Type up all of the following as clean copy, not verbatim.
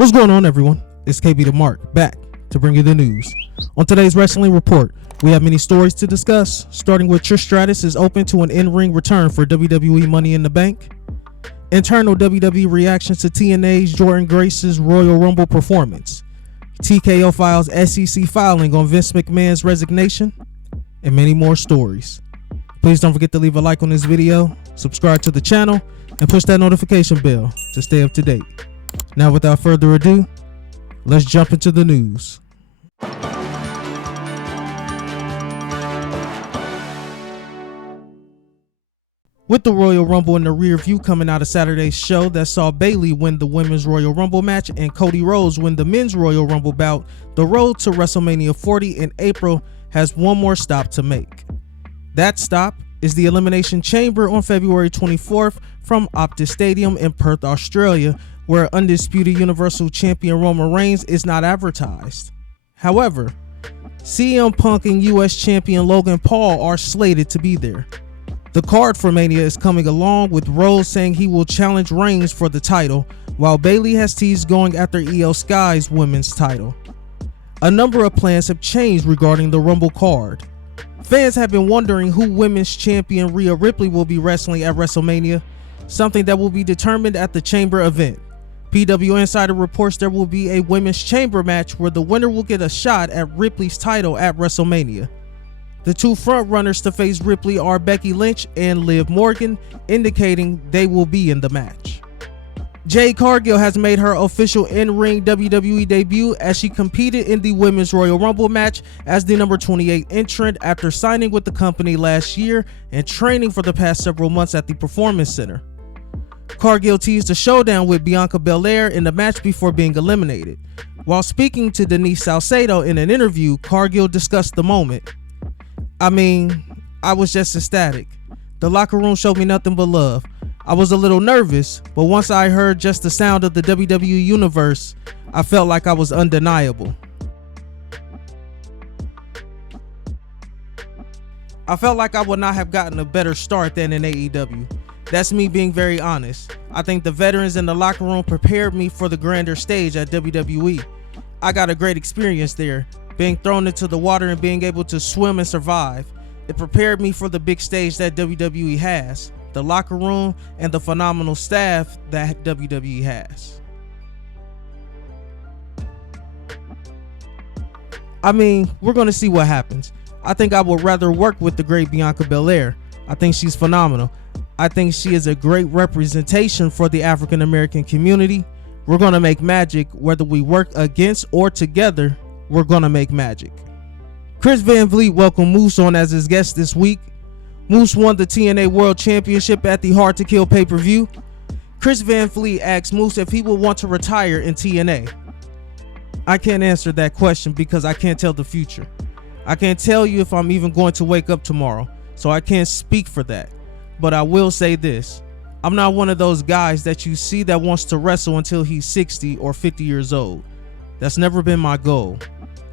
What's going on, everyone? It's KB the Mark, back to bring you the news. On today's Wrestling Report, we have many stories to discuss, starting with Trish Stratus is open to an in-ring return for WWE Money in the Bank, internal WWE reactions to TNA's Jordynne Grace's Royal Rumble performance, TKO files SEC filing on Vince McMahon's resignation, and many more stories. Please don't forget to leave a like on this video, subscribe to the channel, and push that notification bell to stay up to date. Now, without further ado, let's jump into the news. With the Royal Rumble in the rear view coming out of Saturday's show that saw Bayley win the Women's Royal Rumble match and Cody Rhodes win the Men's Royal Rumble bout, the road to WrestleMania 40 in April has one more stop to make. That stop is the Elimination Chamber on February 24th from Optus Stadium in Perth, Australia, where undisputed Universal Champion Roman Reigns is not advertised. However, CM Punk and US Champion Logan Paul are slated to be there. The card for Mania is coming along, with Rhodes saying he will challenge Reigns for the title, while Bayley has teased going after IYO SKY's women's title. A number of plans have changed regarding the Rumble card. Fans have been wondering who Women's Champion Rhea Ripley will be wrestling at WrestleMania, something that will be determined at the Chamber event. PW Insider reports there will be a Women's Chamber match where the winner will get a shot at Ripley's title at WrestleMania. The two frontrunners to face Ripley are Becky Lynch and Liv Morgan, indicating they will be in the match. Jade Cargill has made her official in-ring WWE debut as she competed in the Women's Royal Rumble match as the number 28 entrant after signing with the company last year and training for the past several months at the Performance Center. Cargill teased a showdown with Bianca Belair in the match before being eliminated. While speaking to Denise Salcedo in an interview, Cargill discussed the moment. I was just ecstatic. The locker room showed me nothing but love. I was a little nervous, but once I heard just the sound of the WWE Universe, I felt like I was undeniable. I felt like I would not have gotten a better start than in AEW. That's me being very honest. I think the veterans in the locker room prepared me for the grander stage at WWE. I got a great experience there, being thrown into the water and being able to swim and survive. It prepared me for the big stage that WWE has, the locker room, and the phenomenal staff that WWE has. We're going to see what happens. I think I would rather work with the great Bianca Belair. I think she's phenomenal. I think she is a great representation for the African American community. We're going to make magic whether we work against or together. We're going to make magic. Chris Van Vliet welcomed Moose on as his guest this week. Moose won the TNA World Championship at the Hard to Kill pay-per-view. Chris Van Vliet asked Moose if he would want to retire in TNA. I can't answer that question because I can't tell the future. I can't tell you if I'm even going to wake up tomorrow, so I can't speak for that. But I will say this. I'm not one of those guys that you see that wants to wrestle until he's 60 or 50 years old. That's never been my goal.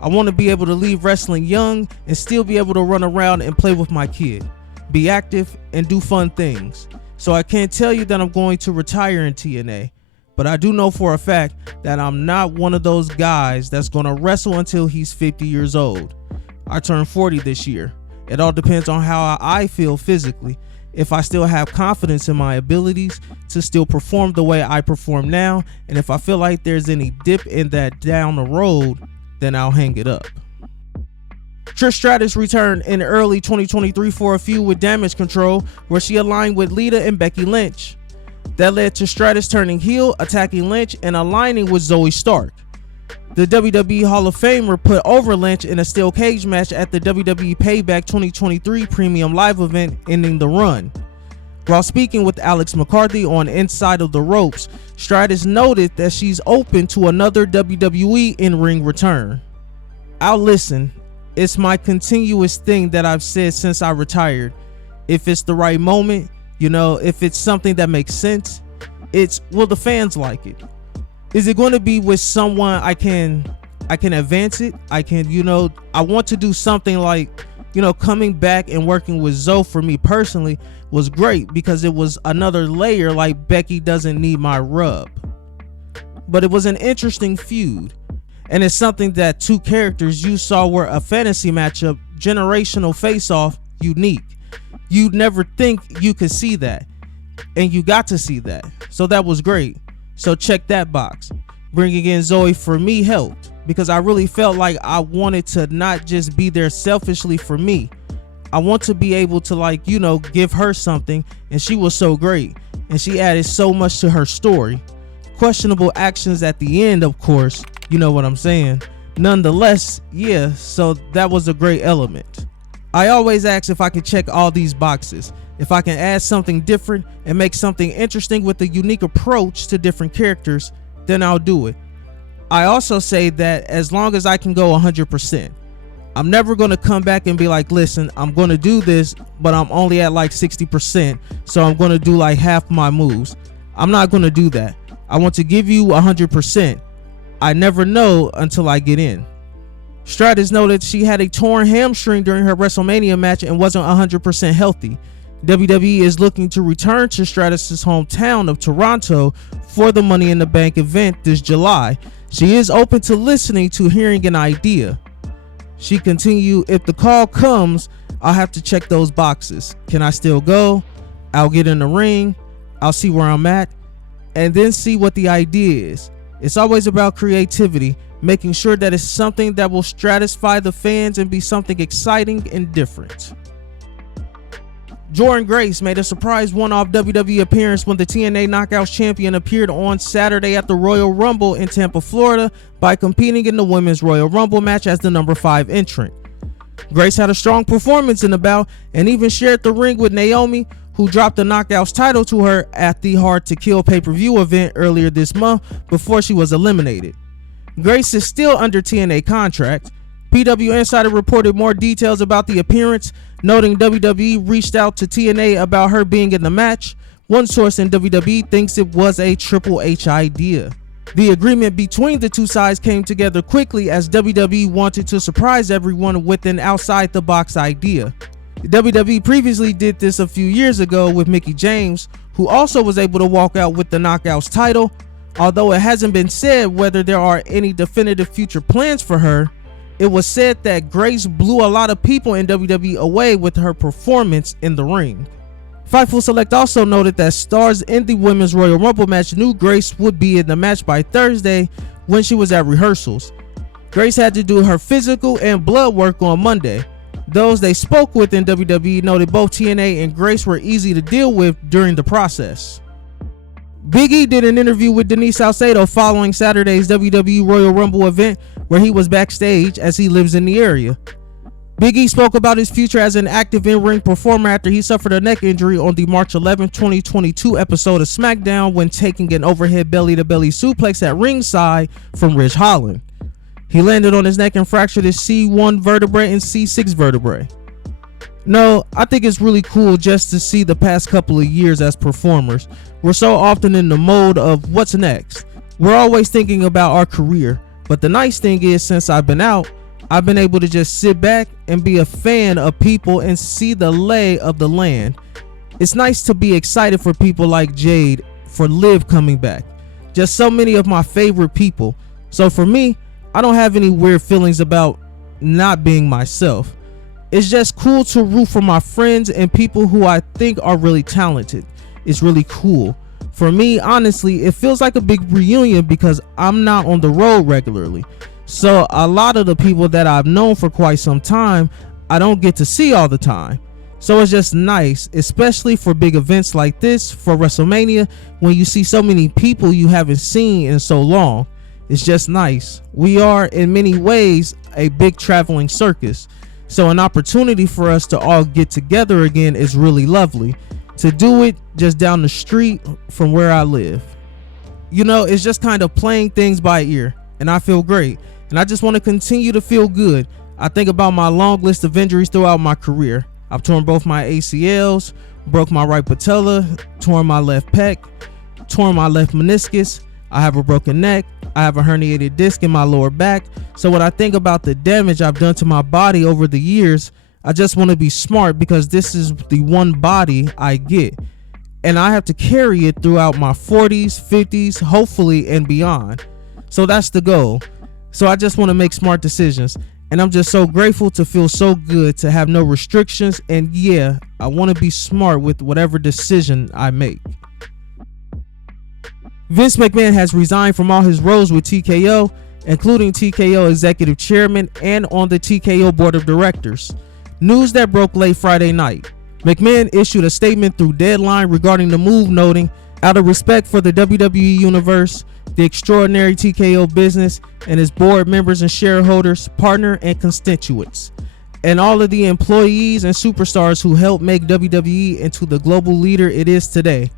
I want to be able to leave wrestling young and still be able to run around and play with my kid, be active, and do fun things. So I can't tell you that I'm going to retire in TNA, but I do know for a fact that I'm not one of those guys that's going to wrestle until he's 50 years old. I turned 40 this year. It all depends on how I feel physically. If I still have confidence in my abilities to still perform the way I perform now, and if I feel like there's any dip in that down the road, then I'll hang it up. Trish Stratus returned in early 2023 for a feud with Damage Control, where she aligned with Lita and Becky Lynch. That led to Stratus turning heel, attacking Lynch, and aligning with Zoe Stark. The WWE Hall of Famer put over Lynch in a steel cage match at the WWE Payback 2023 Premium Live event, ending the run. While speaking with Alex McCarthy on Inside of the Ropes, Stratus noted that she's open to another WWE in-ring return. I'll listen. It's my continuous thing that I've said since I retired. If it's the right moment, if it's something that makes sense, will the fans like it? Is it going to be with someone I can advance it? I want to do something like, coming back and working with Zoe for me personally was great because it was another layer, like Becky doesn't need my rub. but it was an interesting feud. And it's something that two characters you saw were a fantasy matchup, generational face-off, unique. You'd never think you could see that, and you got to see that. So that was great. So check that box. Bringing in Zoe for me helped, because I really felt like I wanted to not just be there selfishly for me. I want to be able to give her something, and she was so great, and she added so much to her story. Questionable actions at the end, of course, you know what I'm saying. Nonetheless, yeah, so that was a great element. I always ask if I can check all these boxes, if I can add something different and make something interesting with a unique approach to different characters, then I'll do it. I also say that as long as I can go 100%. I'm never going to come back and be like, listen, I'm going to do this, but I'm only at like 60%, so I'm going to do like half my moves. I'm not going to do that. I want to give you 100%. I never know until I get in. Stratus noted she had a torn hamstring during her WrestleMania match and wasn't 100% healthy. WWE is looking to return to Stratus's hometown of Toronto for the Money in the Bank event this July. She is open to listening to hearing an idea. She continued, if the call comes, I'll have to check those boxes. Can I still go? I'll get in the ring. I'll see where I'm at and then see what the idea is. It's always about creativity, making sure that it's something that will satisfy the fans and be something exciting and different. Jordynne Grace made a surprise one-off WWE appearance when the TNA Knockouts champion appeared on Saturday at the Royal Rumble in Tampa, Florida by competing in the Women's Royal Rumble match as the number 5 entrant. Grace had a strong performance in the bout and even shared the ring with Naomi, who dropped the Knockouts title to her at the Hard to Kill pay-per-view event earlier this month before she was eliminated. Grace is still under TNA contract. PW Insider reported more details about the appearance, noting WWE reached out to TNA about her being in the match. One source in WWE thinks it was a Triple H idea. The agreement between the two sides came together quickly as WWE wanted to surprise everyone with an outside-the-box idea. WWE previously did this a few years ago with Mickie James, who also was able to walk out with the Knockouts title, although it hasn't been said whether there are any definitive future plans for her. It was said that Grace blew a lot of people in WWE away with her performance in the ring. Fightful Select also noted that stars in the Women's Royal Rumble match knew Grace would be in the match by Thursday when she was at rehearsals. Grace had to do her physical and blood work on Monday. Those they spoke with in WWE noted both TNA and Grace were easy to deal with during the process. Big E did an interview with Denise Salcedo following Saturday's WWE Royal Rumble event, where he was backstage as he lives in the area. Big E spoke about his future as an active in-ring performer after he suffered a neck injury on the March 11, 2022 episode of SmackDown when taking an overhead belly-to-belly suplex at ringside from Ridge Holland. He landed on his neck and fractured his C1 vertebrae and C6 vertebrae. No, I think it's really cool just to see the past couple of years as performers. We're so often in the mode of what's next. We're always thinking about our career. But the nice thing is, since I've been out, I've been able to just sit back and be a fan of people and see the lay of the land. It's nice to be excited for people like Jade, for Liv coming back. Just so many of my favorite people. So for me, I don't have any weird feelings about not being myself. It's just cool to root for my friends and people who I think are really talented. It's really cool. For me, honestly, it feels like a big reunion because I'm not on the road regularly. So a lot of the people that I've known for quite some time, I don't get to see all the time. So it's just nice, especially for big events like this, for WrestleMania, when you see so many people you haven't seen in so long. It's just nice. We are, in many ways, a big traveling circus. So an opportunity for us to all get together again is really lovely. To do it just down the street from where I live. You know, it's just kind of playing things by ear, and I feel great. And I just want to continue to feel good. I think about my long list of injuries throughout my career. I've torn both my ACLs, broke my right patella, torn my left pec, torn my left meniscus. I have a broken neck. I have a herniated disc in my lower back. So when I think about the damage I've done to my body over the years, I just want to be smart because this is the one body I get. and I have to carry it throughout my 40s, 50s, hopefully, and beyond. So that's the goal. So I just want to make smart decisions, and I'm just so grateful to feel so good to have no restrictions, and yeah, I want to be smart with whatever decision I make. Vince McMahon has resigned from all his roles with TKO, including TKO executive chairman and on the TKO board of directors. News that broke late Friday night. McMahon issued a statement through Deadline regarding the move, noting, out of respect for the WWE Universe, the extraordinary TKO business, and its board members and shareholders, partner and constituents, and all of the employees and superstars who helped make WWE into the global leader it is today,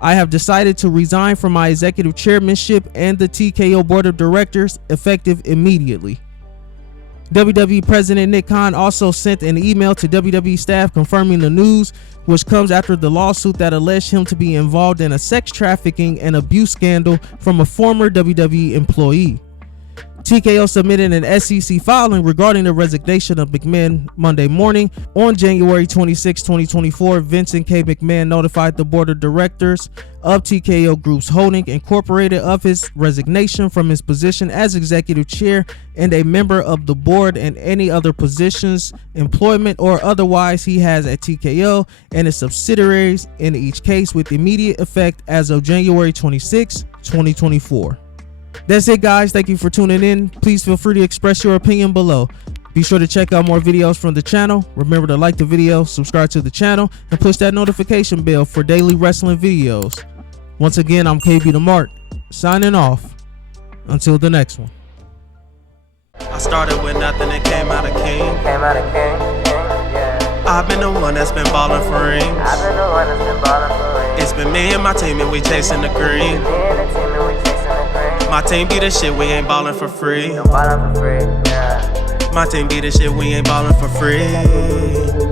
I have decided to resign from my executive chairmanship and the TKO board of directors effective immediately. WWE President Nick Khan also sent an email to WWE staff confirming the news, which comes after the lawsuit that alleged him to be involved in a sex trafficking and abuse scandal from a former WWE employee. TKO submitted an SEC filing regarding the resignation of McMahon Monday morning. On January 26, 2024, Vincent K. McMahon notified the board of directors of TKO Groups Holding Incorporated of his resignation from his position as executive chair and a member of the board and any other positions, employment, or otherwise he has at TKO and its subsidiaries, in each case with immediate effect as of January 26, 2024. That's it, guys. Thank you for tuning in. Please feel free to express your opinion below. Be sure to check out more videos from the channel. Remember to like the video, subscribe to the channel, and push that notification bell for daily wrestling videos. Once again, I'm KB the Mark, signing off. Until the next one. I started with nothing and came out a king. I've been the one that's been ballin' for rings. It's been me and my team and we chasing the green. My team be the shit, we ain't ballin' for free. My team be the shit, we ain't ballin' for free.